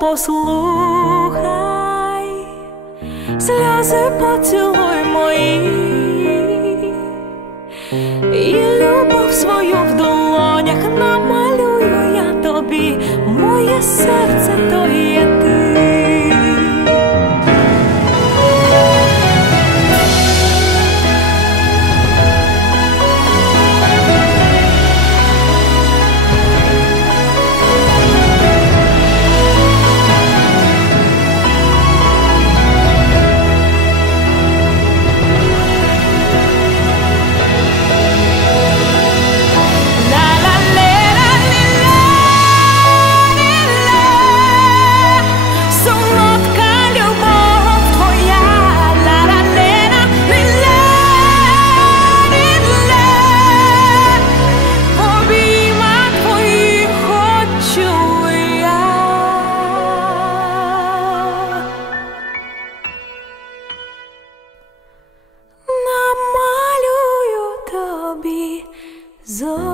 послухай, сльози поцілуй мої,